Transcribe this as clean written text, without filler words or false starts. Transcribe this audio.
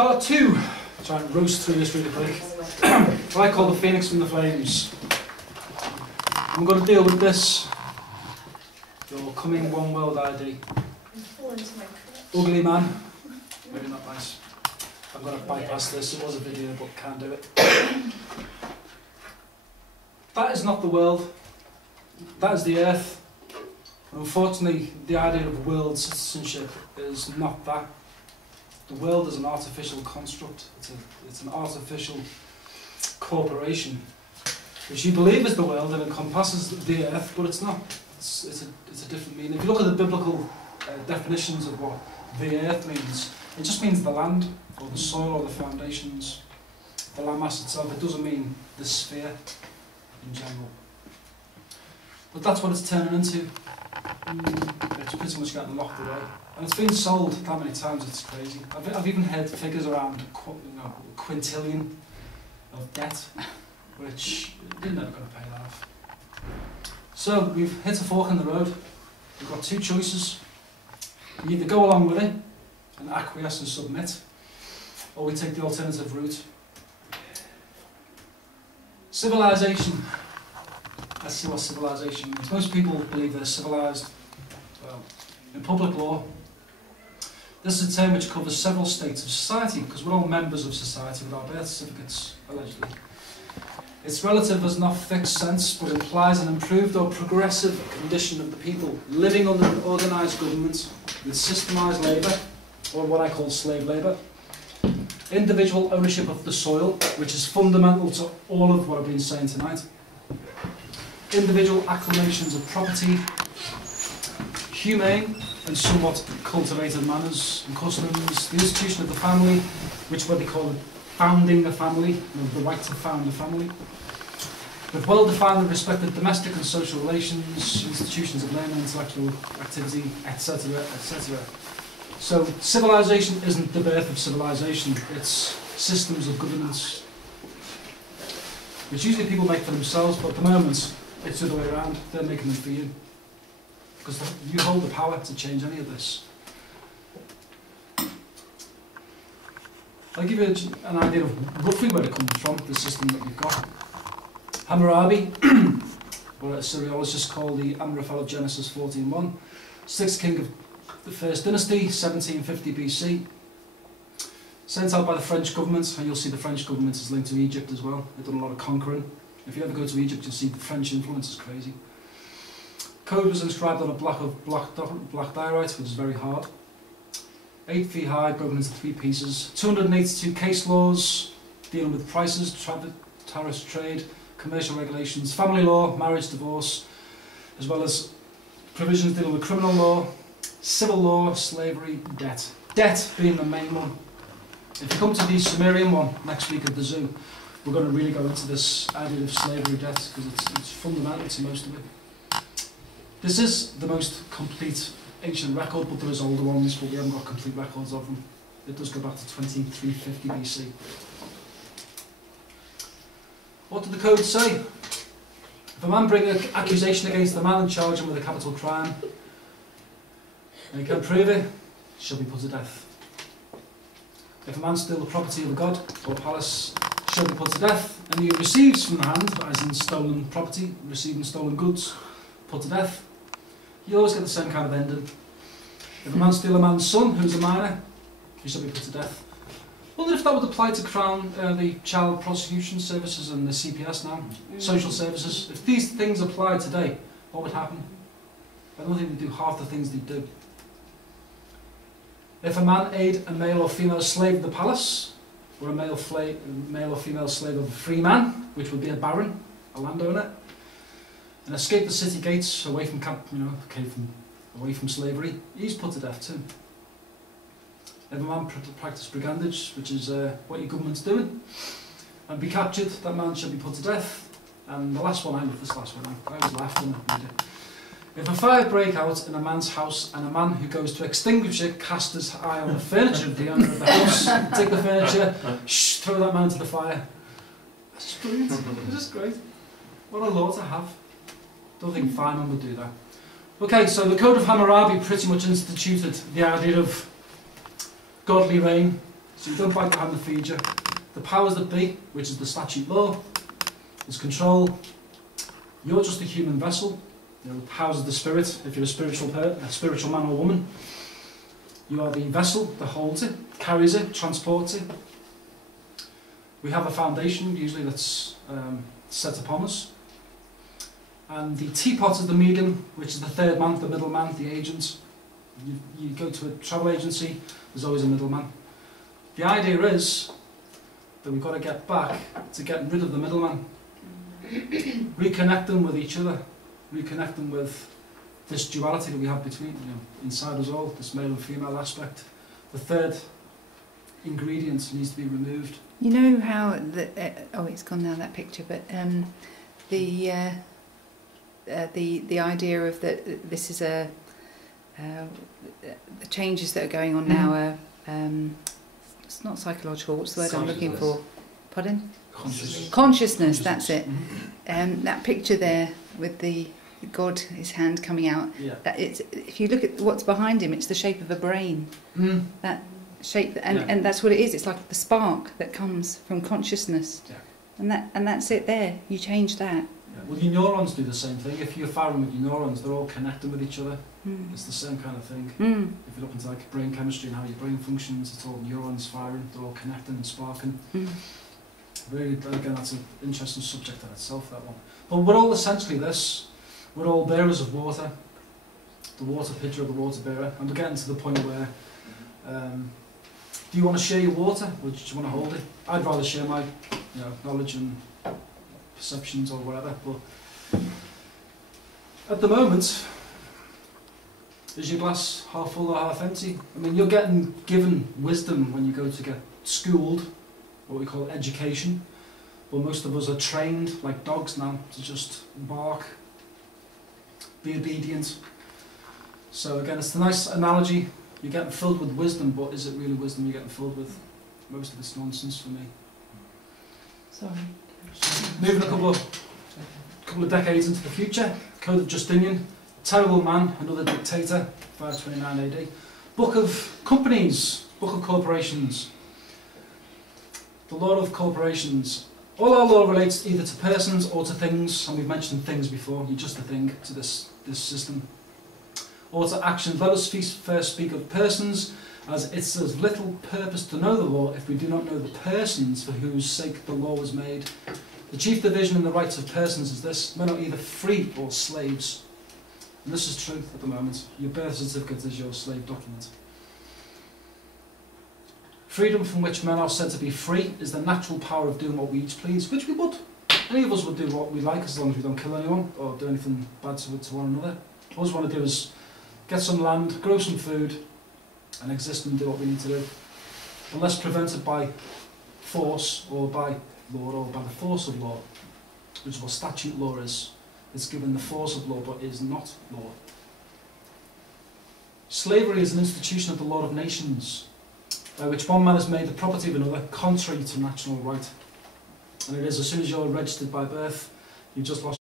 Part 2. Try and roast through this really quick. What I call the Phoenix from the Flames. I'm going to deal with this. Your coming one world ID. Ugly man. Maybe not nice. I'm going to bypass this. It was a video, but can't do it. That is not the world. That is the earth. Unfortunately, the idea of world citizenship is not that. The world is an artificial construct. It's an artificial corporation, which you believe is the world and encompasses the earth, but it's not. It's a different meaning. If you look at the biblical definitions of what the earth means, it just means the land, or the soil, or the foundations, the landmass itself. It doesn't mean the sphere in general. But that's what it's turning into. It's pretty much getting locked away. And it's been sold that many times, it's crazy. I've even heard figures around quintillion of debt, which you're never going to pay that off. So we've hit a fork in the road. We've got two choices. We either go along with it and acquiesce and submit, or we take the alternative route. Civilization. Let's see what civilization means. Most people believe they're civilized. Well, in public law, this is a term which covers several states of society, because we're all members of society with our birth certificates, allegedly. Its relative has not fixed sense, but implies an improved or progressive condition of the people living under an organised government with systemised labour, or what I call slave labour. Individual ownership of the soil, which is fundamental to all of what I've been saying tonight. Individual acclamations of property, humane and somewhat cultivated manners and customs, the institution of the family, which what they call founding a family, the right to found a family, with well-defined and respected domestic and social relations, institutions of learning, intellectual activity, etc., etc. So civilization isn't the birth of civilization, it's systems of governance, which usually people make for themselves, but at the moment it's the other way around. They're making them for you, because you hold the power to change any of this. I'll give you an idea of roughly where it comes from, the system that we've got. Hammurabi, what a Assyriologist called the Amraphel of Genesis 14:1, 6th king of the first dynasty, 1750 BC, sent out by the French government, and you'll see the French government is linked to Egypt as well. They've done a lot of conquering. If you ever go to Egypt, you'll see the French influence is crazy. Code was inscribed on a block of black diorite, which is very hard. 8 feet high, broken into 3 pieces. 282 case laws dealing with prices, tariffs, trade, commercial regulations, family law, marriage, divorce, as well as provisions dealing with criminal law, civil law, slavery, debt. Debt being the main one. If you come to the Sumerian one next week at the zoo, we're going to really go into this idea of slavery debt, because it's fundamental to most of it. This is the most complete ancient record, but there is older ones, but we haven't got complete records of them. It does go back to 2350 BC. What did the code say? If a man bring an accusation against a man and charge him with a capital crime, and he can prove it, he shall be put to death. If a man steal the property of a god or palace, shall be put to death, and he receives from the hand, as in stolen property, receiving stolen goods, put to death. You always get the same kind of ending. If a man steal a man's son, who's a minor, he shall be put to death. I wonder if that would apply to Crown, the Child Prosecution Services and the CPS now, social services. If these things apply today, what would happen? I don't think they do half the things they do. If a man aid a male or female slave of the palace, or a male or female slave of a freeman, which would be a baron, a landowner, and escape the city gates away from away from slavery, he's put to death too. If a man practice brigandage, which is what your government's doing, and be captured, that man shall be put to death. And the last one, I love this last one, I always laugh when I read it. If a fire break out in a man's house and a man who goes to extinguish it cast his eye on the furniture of the owner of the house, take the furniture, throw that man into the fire. That's just brilliant. It's just great. What a law to have. Don't think Feynman would do that. Okay, so the Code of Hammurabi pretty much instituted the idea of godly reign, So you don't bite the hand that feeds you. The powers that be, which is the statute law, is control. You're just a human vessel. You know, the powers of the spirit, if you're a spiritual man or woman. You are the vessel that holds it, carries it, transports it. We have a foundation, usually that's set upon us. And the teapot is the medium, which is the third man, the middleman, the agent. You go to a travel agency, there's always a middleman. The idea is that we've got to get back to getting rid of the middleman. Reconnect them with each other. Reconnect them with this duality that we have between, inside us all, this male and female aspect. The third ingredient needs to be removed. You know how oh, it's gone now, that picture, but the idea of that this is the changes that are going on now are it's not psychological. What's the word I'm looking for? Pardon? Consciousness. That's it. That picture there with the God, his hand coming out. Yeah. If you look at what's behind him, it's the shape of a brain. That shape, and that's what it is. It's like the spark that comes from consciousness. Yeah. And that's it. There, you change that. Yeah. Well, your neurons do the same thing. If you're firing with your neurons, they're all connected with each other. It's the same kind of thing. If you look into like brain chemistry and how your brain functions, it's all neurons firing. They're all connecting and sparking. Really, again, that's an interesting subject in itself, that one. But we're all essentially this. We're all bearers of water. The water pitcher or the water bearer. And we're getting to the point where, do you want to share your water, or do you want to hold it? I'd rather share my, knowledge and perceptions or whatever. But at the moment, is your glass half full or half empty? I mean, you're getting given wisdom when you go to get schooled, what we call education. But most of us are trained like dogs now to just bark, be obedient. So again, it's a nice analogy. You're getting filled with wisdom, but is it really wisdom you're getting filled with? Most of it's nonsense for me. Sorry. Moving a couple of decades into the future, Code of Justinian, terrible man, another dictator, 529 AD. Book of companies, book of corporations. The law of corporations. All our law relates either to persons or to things, and we've mentioned things before, you're just a thing to this system. Or to actions. Let us first speak of persons, as it's of little purpose to know the law if we do not know the persons for whose sake the law was made. The chief division in the rights of persons is this: men are either free or slaves. And this is true at the moment. Your birth certificate is your slave document. Freedom from which men are said to be free is the natural power of doing what we each please, which we would. Any of us would do what we like as long as we don't kill anyone or do anything bad to one another. All we want to do is get some land, grow some food, and exist and do what we need to do. Unless prevented by force or by law or by the force of law, which is what statute law is. It's given the force of law but is not law. Slavery is an institution of the law of nations, by which one man is made the property of another, contrary to natural right. And it is, as soon as you're registered by birth, you've just lost